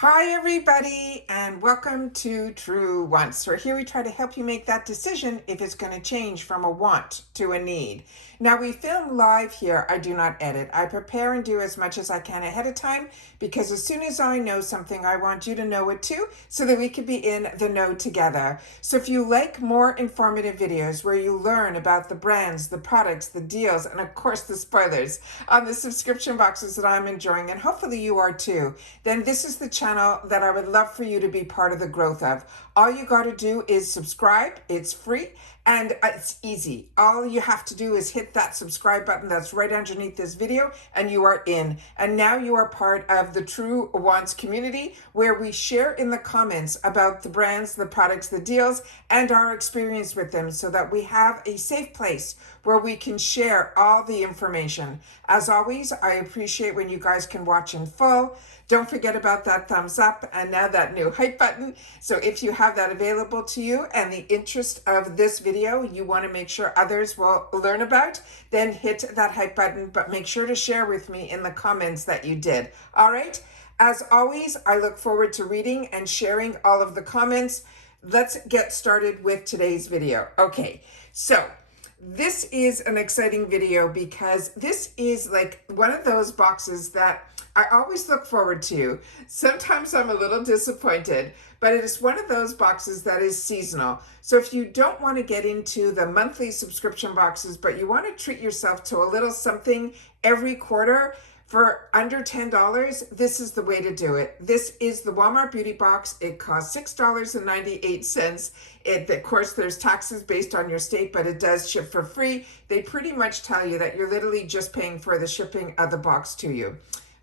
Hi everybody and welcome to Truewants. So here we try to help you make that decision if it's going to change from a want to a need. Now we film live here. I do not edit. I prepare and do as much as I can ahead of time because as soon as I know something, I want you to know it too so that we can be in the know together. So if you like more informative videos where you learn about the brands, the products, the deals, and of course the spoilers on the subscription boxes that I'm enjoying, and hopefully you are too, then this is the channel that I would love for you to be part of the growth of. All you got to do is subscribe. It's free and it's easy. All you have to do is hit that subscribe button that's right underneath this video and you are in. And now you are part of the Truewants community where we share in the comments about the brands, the products, the deals, and our experience with them so that we have a safe place where we can share all the information. As always, I appreciate when you guys can watch in full. Don't forget about that thumbs up and now that new hype button. So if you have that available to you and the interest of this video you want to make sure others will learn about, then hit that hype button, but make sure to share with me in the comments that you did. All right. As always, I look forward to reading and sharing all of the comments. Let's get started with today's video. Okay, so this is an exciting video because this is like one of those boxes that I always look forward to. Sometimes I'm a little disappointed, but it is one of those boxes that is seasonal. So if you don't want to get into the monthly subscription boxes, but you want to treat yourself to a little something every quarter for under $10, this is the way to do it. This is the Walmart Beauty Box. It costs $6.98. Of course, there's taxes based on your state, but it does ship for free. They pretty much tell you that you're literally just paying for the shipping of the box to you.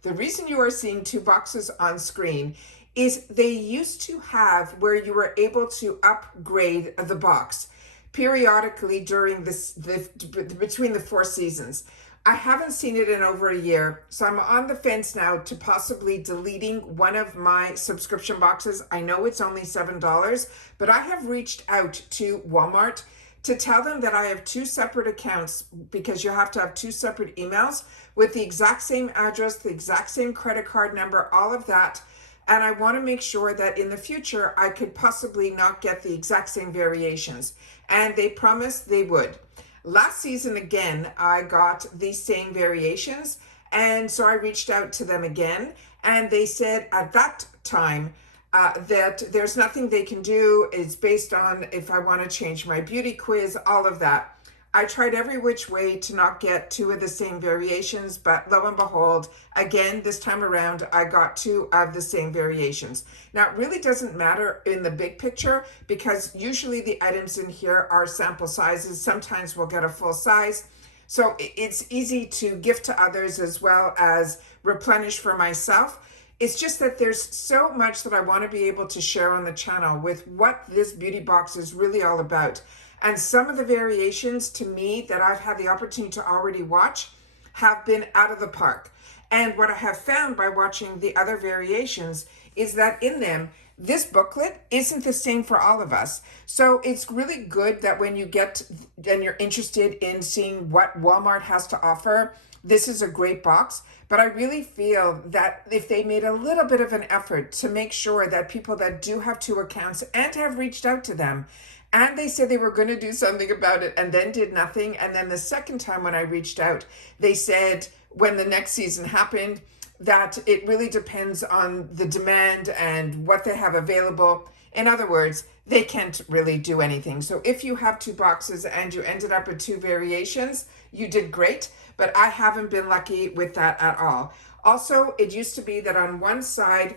The reason you are seeing two boxes on screen is they used to have where you were able to upgrade the box periodically during between the 4 seasons. I haven't seen it in over a year, so I'm on the fence now to possibly deleting one of my subscription boxes. I know it's only $7, but I have reached out to Walmart to tell them that I have 2 separate accounts because you have to have 2 separate emails with the exact same address, the exact same credit card number, all of that. And I want to make sure that in the future, I could possibly not get the exact same variations. And they promised they would. Last season, again, I got the same variations. And so I reached out to them again. And they said at that time, that there's nothing they can do. It's based on if I want to change my beauty quiz, all of that. I tried every which way to not get 2 of the same variations, but lo and behold, again, this time around, I got 2 of the same variations. Now, it really doesn't matter in the big picture because usually the items in here are sample sizes. Sometimes we'll get a full size. So it's easy to gift to others as well as replenish for myself. It's just that there's so much that I want to be able to share on the channel with what this beauty box is really all about. And some of the variations to me that I've had the opportunity to already watch have been out of the park. And what I have found by watching the other variations is that in them, this booklet isn't the same for all of us. So it's really good that when you get and you're interested in seeing what Walmart has to offer, this is a great box. But I really feel that if they made a little bit of an effort to make sure that people that do have 2 accounts and have reached out to them, and they said they were going to do something about it and then did nothing. And then the second time when I reached out, they said when the next season happened, that it really depends on the demand and what they have available. In other words, they can't really do anything. So if you have 2 boxes and you ended up with 2 variations, you did great, but I haven't been lucky with that at all. Also, it used to be that on one side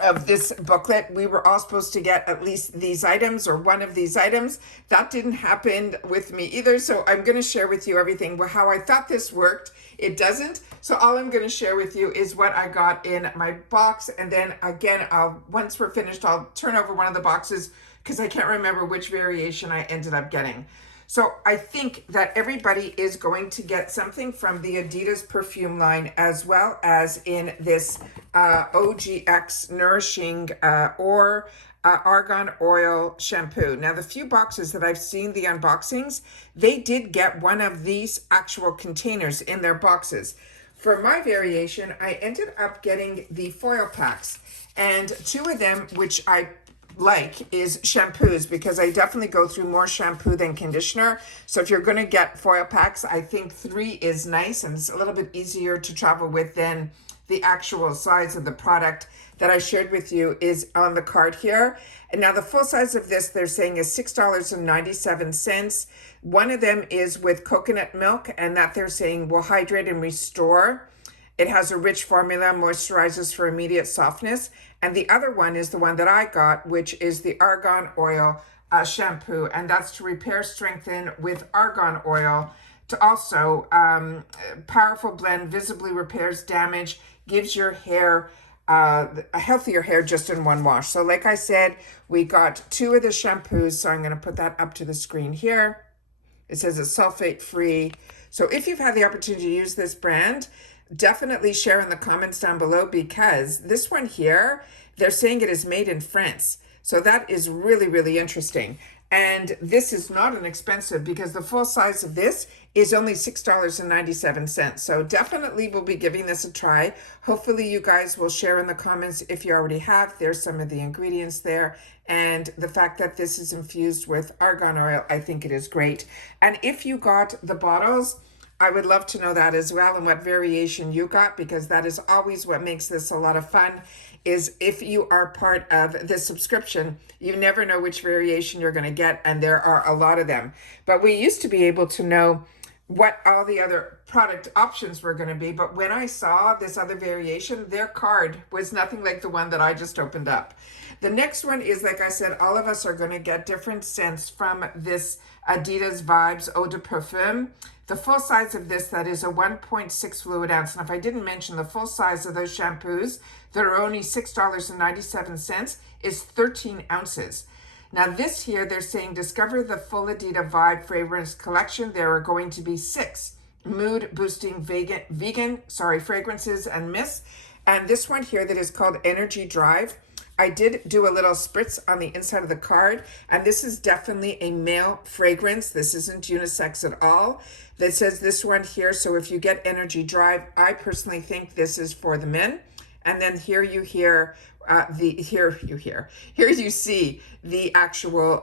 of this booklet, we were all supposed to get at least these items or one of these items. That didn't happen with me either. So I'm going to share with you everything, how I thought this worked. It doesn't. So all I'm going to share with you is what I got in my box. And then again, once we're finished, I'll turn over one of the boxes because I can't remember which variation I ended up getting. So I think that everybody is going to get something from the Adidas perfume line as well as in this OGX Nourishing or Argan Oil Shampoo. Now, the few boxes that I've seen the unboxings, they did get one of these actual containers in their boxes. For my variation, I ended up getting the foil packs, and two of them, which I like, is shampoos, because I definitely go through more shampoo than conditioner. So if you're going to get foil packs, I think 3 is nice, and it's a little bit easier to travel with than the actual size of the product that I shared with you is on the card here. And now the full size of this, they're saying, is $6.97. One of them is with coconut milk, and that they're saying will hydrate and restore. It has a rich formula, moisturizes for immediate softness. And the other one is the one that I got, which is the argan oil shampoo. And that's to repair, strengthen with argan oil. To also, powerful blend, visibly repairs damage, gives your hair a healthier hair just in one wash. So like I said, we got 2 of the shampoos. So I'm going to put that up to the screen here. It says it's sulfate free. So if you've had the opportunity to use this brand, definitely share in the comments down below, because this one here, they're saying it is made in France. So that is really, really interesting. And this is not inexpensive, because the full size of this is only $6.97. So definitely we'll be giving this a try. Hopefully you guys will share in the comments if you already have. There's some of the ingredients there. And the fact that this is infused with argan oil, I think it is great. And if you got the bottles, I would love to know that as well, and what variation you got, because that is always what makes this a lot of fun, is if you are part of the subscription, you never know which variation you're going to get, and there are a lot of them. But we used to be able to know what all the other product options were going to be, but when I saw this other variation, their card was nothing like the one that I just opened up. The next one is, like I said, all of us are going to get different scents from this Adidas Vibes Eau de Parfum. The full size of this, that is a 1.6 fluid ounce. And if I didn't mention the full size of those shampoos that are only $6.97, is 13 ounces. Now this here, they're saying discover the full Adidas Vibe fragrance collection. There are going to be 6 mood boosting vegan fragrances and mists. And this one here that is called Energy Drive, I did do a little spritz on the inside of the card, and this is definitely a male fragrance. This isn't unisex at all. That says this one here, so if you get Energy Drive, I personally think this is for the men. And then here you hear here you see the actual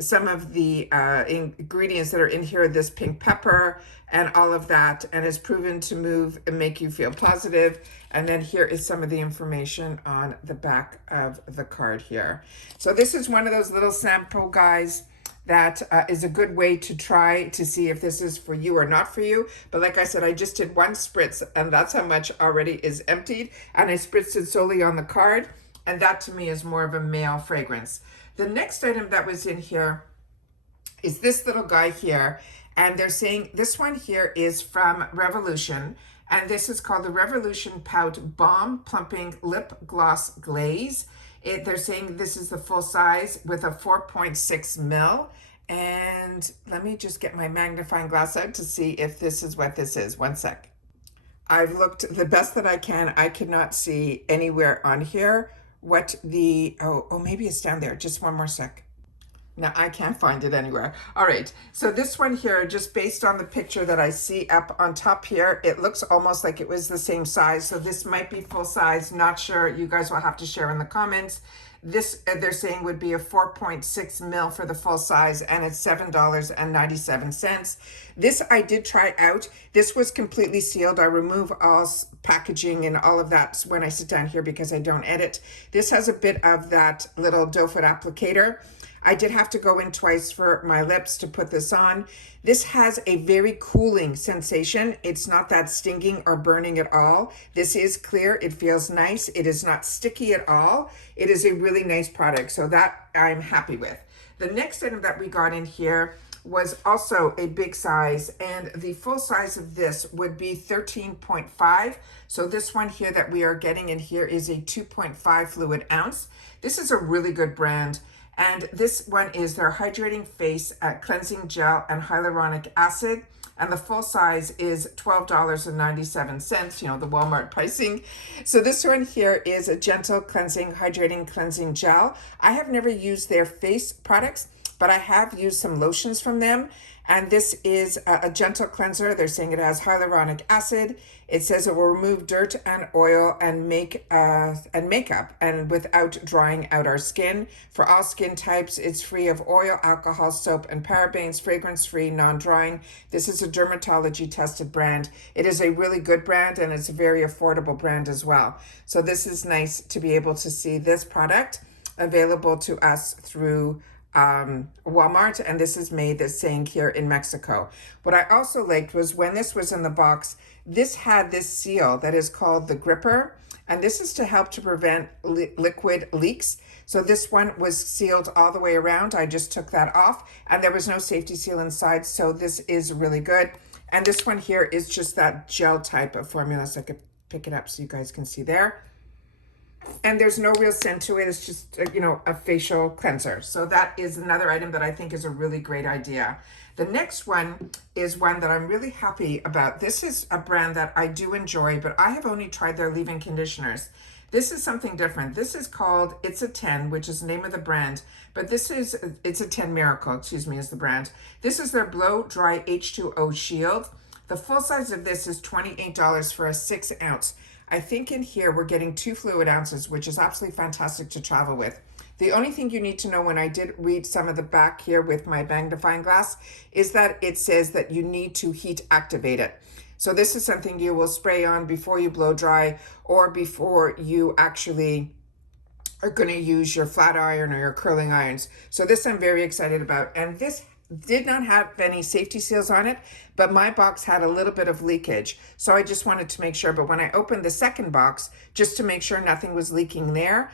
some of the ingredients that are in here, this pink pepper and all of that, and is proven to move and make you feel positive. And then here is some of the information on the back of the card here. So this is one of those little sample guys that is a good way to try to see if this is for you or not for you. But like I said, I just did 1 spritz, and that's how much already is emptied. And I spritzed it solely on the card. And that to me is more of a male fragrance. The next item that was in here is this little guy here. And they're saying this one here is from Revolution. And this is called the Revolution Pout Balm Plumping Lip Gloss Glaze. They're saying this is the full size with a 4.6 ml. And let me just get my magnifying glass out to see if this is what this is. One sec. I've looked the best that I can. I could not see anywhere on here what the, oh, maybe it's down there. Just one more sec. No, I can't find it anywhere. All right, so this one here, just based on the picture that I see up on top here, it looks almost like it was the same size. So this might be full size, not sure. You guys will have to share in the comments. This, they're saying, would be a 4.6 ml for the full size, and it's $7.97. This I did try out. This was completely sealed. I remove all packaging and all of that when I sit down here because I don't edit. This has a bit of that little doe foot applicator. I did have to go in twice for my lips to put this on. This has a very cooling sensation. It's not that stinging or burning at all. This is clear. It feels nice. It is not sticky at all. It is a really nice product, so that I'm happy with. The next item that we got in here was also a big size, and the full size of this would be 13.5. So this one here that we are getting in here is a 2.5 fluid ounce. This is a really good brand. And this one is their Hydrating Face Cleansing Gel and Hyaluronic Acid. And the full size is $12.97, you know, the Walmart pricing. So this one here is a gentle cleansing, hydrating cleansing gel. I have never used their face products, but but I have used some lotions from them. And this is a gentle cleanser. They're saying it has hyaluronic acid. It says it will remove dirt and oil and makeup and without drying out our skin. For all skin types, it's free of oil, alcohol, soap, and parabens, fragrance-free, non-drying. This is a dermatology tested brand. It is a really good brand and it's a very affordable brand as well. So this is nice to be able to see this product available to us through Walmart, and this is made, this saying here, in Mexico. What I also liked was when this was in the box, this had this seal that is called the gripper, and this is to help to prevent liquid leaks. So this one was sealed all the way around. I just took that off and there was no safety seal inside, so this is really good. And this one here is just that gel type of formula, so I could pick it up so you guys can see there. And there's no real scent to it. It's just, a facial cleanser. So that is another item that I think is a really great idea. The next one is one that I'm really happy about. This is a brand that I do enjoy, but I have only tried their leave-in conditioners. This is something different. This is called It's a 10, which is the name of the brand. But this is, It's a 10 Miracle, is the brand. This is their Blow Dry H2O Shield. The full size of this is $28 for a 6 ounce. I think in here we're getting 2 fluid ounces, which is absolutely fantastic to travel with. The only thing you need to know, when I did read some of the back here with my magnifying glass, is that it says that you need to heat activate it. So this is something you will spray on before you blow dry or before you actually are going to use your flat iron or your curling irons. So this I'm very excited about. And this did not have any safety seals on it, but my box had a little bit of leakage. So I just wanted to make sure. But when I opened the second box, just to make sure nothing was leaking there,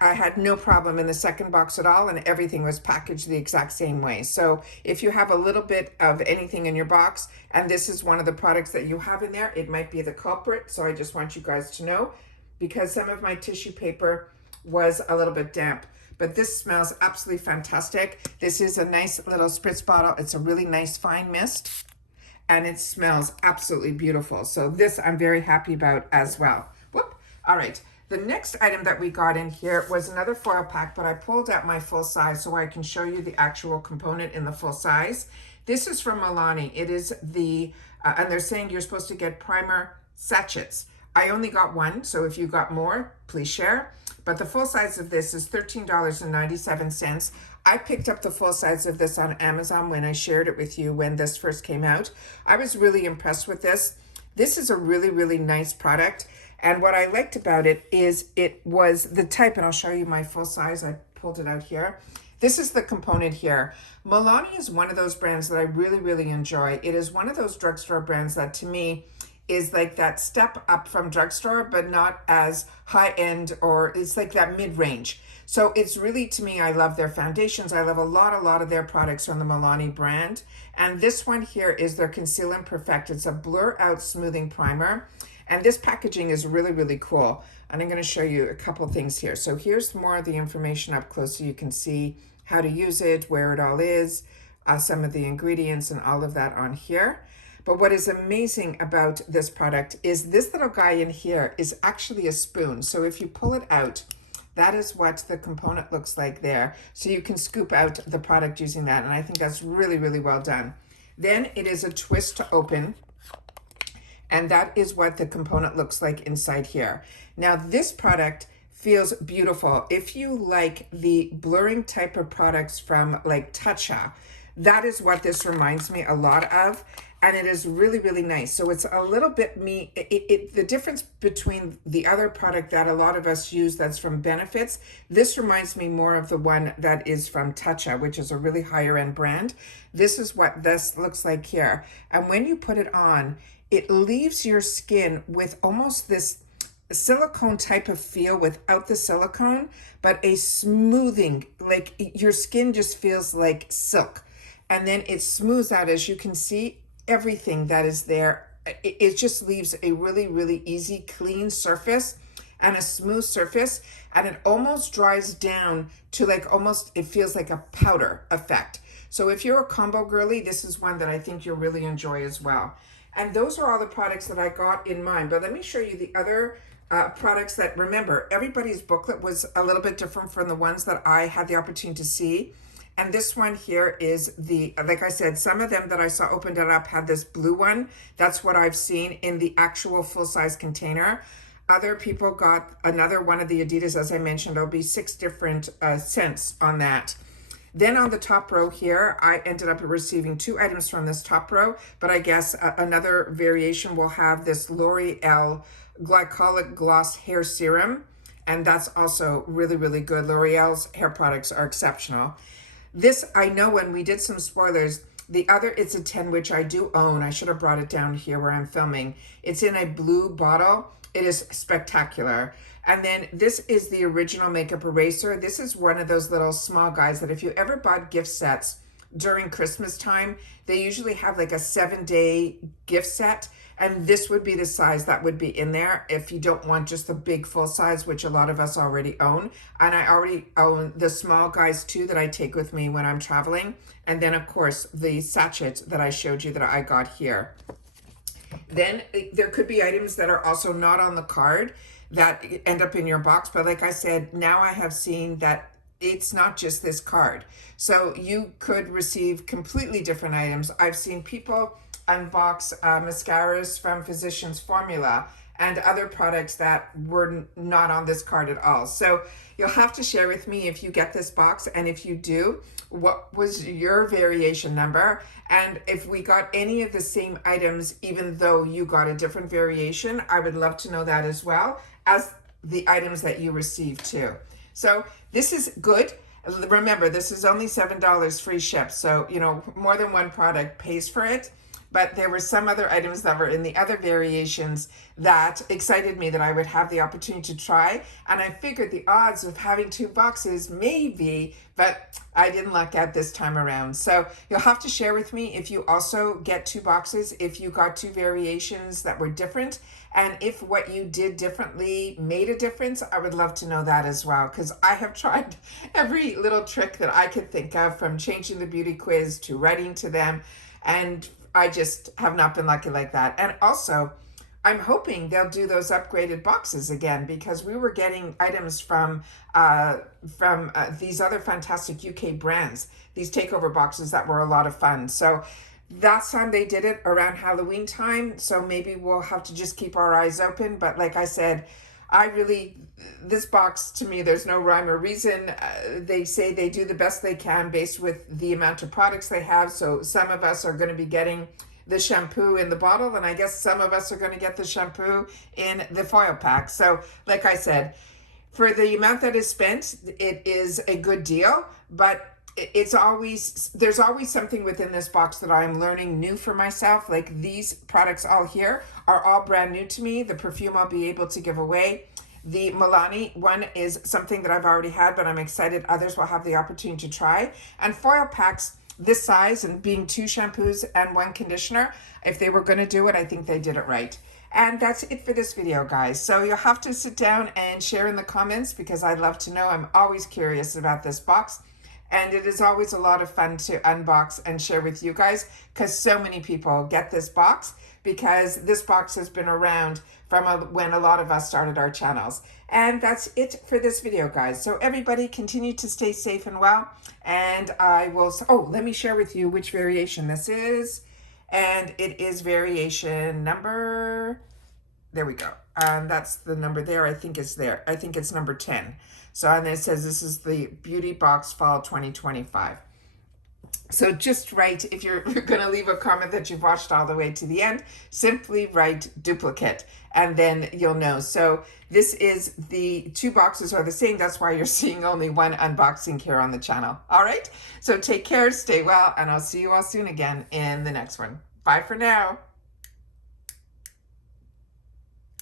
I had no problem in the second box at all, and everything was packaged the exact same way. So if you have a little bit of anything in your box, and this is one of the products that you have in there, it might be the culprit. So I just want you guys to know, because some of my tissue paper was a little bit damp. But this smells absolutely fantastic. This is a nice little spritz bottle. It's a really nice fine mist, and it smells absolutely beautiful. So this I'm very happy about as well. Whoop. All right. The next item that we got in here was another foil pack, but I pulled out my full size so I can show you the actual component in the full size. This is from Milani. It is and they're saying you're supposed to get primer sachets. I only got one, so if you got more, please share. But the full size of this is $13.97. I picked up the full size of this on Amazon when I shared it with you when this first came out. I was really impressed with this. This is a really, really nice product. And what I liked about it is it was the type, and I'll show you my full size. I pulled it out here. This is the component here. Milani is one of those brands that I really, really enjoy. It is one of those drugstore brands that to me is like that step up from drugstore, but not as high end, or it's like that mid-range. So it's really, to me, I love their foundations. I love a lot of their products from the Milani brand. And this one here is their Conceal and Perfect. It's a blur out smoothing primer. And this packaging is really, really cool. And I'm going to show you a couple things here. So here's more of the information up close so you can see how to use it, where it all is, some of the ingredients and all of that on here. But what is amazing about this product is this little guy in here is actually a spoon. So if you pull it out, that is what the component looks like there. So you can scoop out the product using that. And I think that's really, really well done. Then it is a twist to open. And that is what the component looks like inside here. Now this product feels beautiful. If you like the blurring type of products from like Tatcha, that is what this reminds me a lot of. And it is really, really nice. So it's a little bit the difference between the other product that a lot of us use that's from Benefits, this reminds me more of the one that is from Tatcha, which is a really higher end brand. This is what this looks like here. And when you put it on, it leaves your skin with almost this silicone type of feel without the silicone, but a smoothing, like your skin just feels like silk. And then it smooths out, as you can see, everything that is there. It just leaves a really, really easy, clean surface and a smooth surface. And it almost dries down to like almost, it feels like a powder effect. So if you're a combo girly, this is one that I think you'll really enjoy as well. And those are all the products that I got in mine. But let me show you the other products that, remember, everybody's booklet was a little bit different from the ones that I had the opportunity to see. And this one here is the, like I said, some of them that I saw opened it up had this blue one. That's what I've seen in the actual full-size container. Other people got another one of the Adidas, as I mentioned. There'll be 6 different scents on that. Then on the top row here, I ended up receiving 2 items from this top row, but I guess another variation will have this L'Oreal Glycolic Gloss Hair Serum, and that's also really, really good. L'Oreal's hair products are exceptional. This, I know when we did some spoilers, the other, it's a 10, which I do own. I should have brought it down here where I'm filming. It's in a blue bottle. It is spectacular. And then this is the original makeup eraser. This is one of those little small guys that if you ever bought gift sets during Christmas time, they usually have like a 7-day gift set. And this would be the size that would be in there if you don't want just the big full size, which a lot of us already own. And I already own the small guys too that I take with me when I'm traveling. And then of course the sachets that I showed you that I got here. Then there could be items that are also not on the card that end up in your box. But like I said, now I have seen that it's not just this card. So you could receive completely different items. I've seen people unbox mascaras from Physicians Formula and other products that were not on this card at all. So you'll have to share with me if you get this box, and if you do, what was your variation number, and if we got any of the same items even though you got a different variation. I would love to know that as well as the items that you received too. So this is good. Remember, this is only $7 free ship, so you know, more than one product pays for it. But there were some other items that were in the other variations that excited me that I would have the opportunity to try. And I figured the odds of having 2 boxes maybe, but I didn't luck out this time around. So you'll have to share with me if you also get 2 boxes, if you got 2 variations that were different, and if what you did differently made a difference. I would love to know that as well, because I have tried every little trick that I could think of, from changing the beauty quiz to writing to them, and I just have not been lucky like that. And also, I'm hoping they'll do those upgraded boxes again, because we were getting items from these other fantastic UK brands, these takeover boxes that were a lot of fun. So last time they did it around Halloween time, so maybe we'll have to just keep our eyes open. But like I said, this box, to me, there's no rhyme or reason. They say they do the best they can based with the amount of products they have. So some of us are going to be getting the shampoo in the bottle, and I guess some of us are going to get the shampoo in the foil pack. So like I said, for the amount that is spent, it is a good deal, but there's always something within this box that I'm learning new for myself. Like these products all here are all brand new to me. The perfume I'll be able to give away. The Milani one is something that I've already had, but I'm excited others will have the opportunity to try. And foil packs this size, and being 2 shampoos and 1 conditioner, if they were going to do it, I think they did it right. And that's it for this video, guys. So you'll have to sit down and share in the comments, because I'd love to know. I'm always curious about this box. And it is always a lot of fun to unbox and share with you guys, because so many people get this box, because this box has been around from when a lot of us started our channels. And that's it for this video, guys. So everybody continue to stay safe and well. And I will, let me share with you which variation this is. And it is variation number, there we go. That's the number there, I think it's there. I think it's number 10. So, and it says this is the Beauty Box Fall 2025. So just write, if you're going to leave a comment that you've watched all the way to the end, simply write duplicate, and then you'll know. So this is the 2 boxes are the same. That's why you're seeing only 1 unboxing here on the channel. All right. So take care, stay well, and I'll see you all soon again in the next one. Bye for now.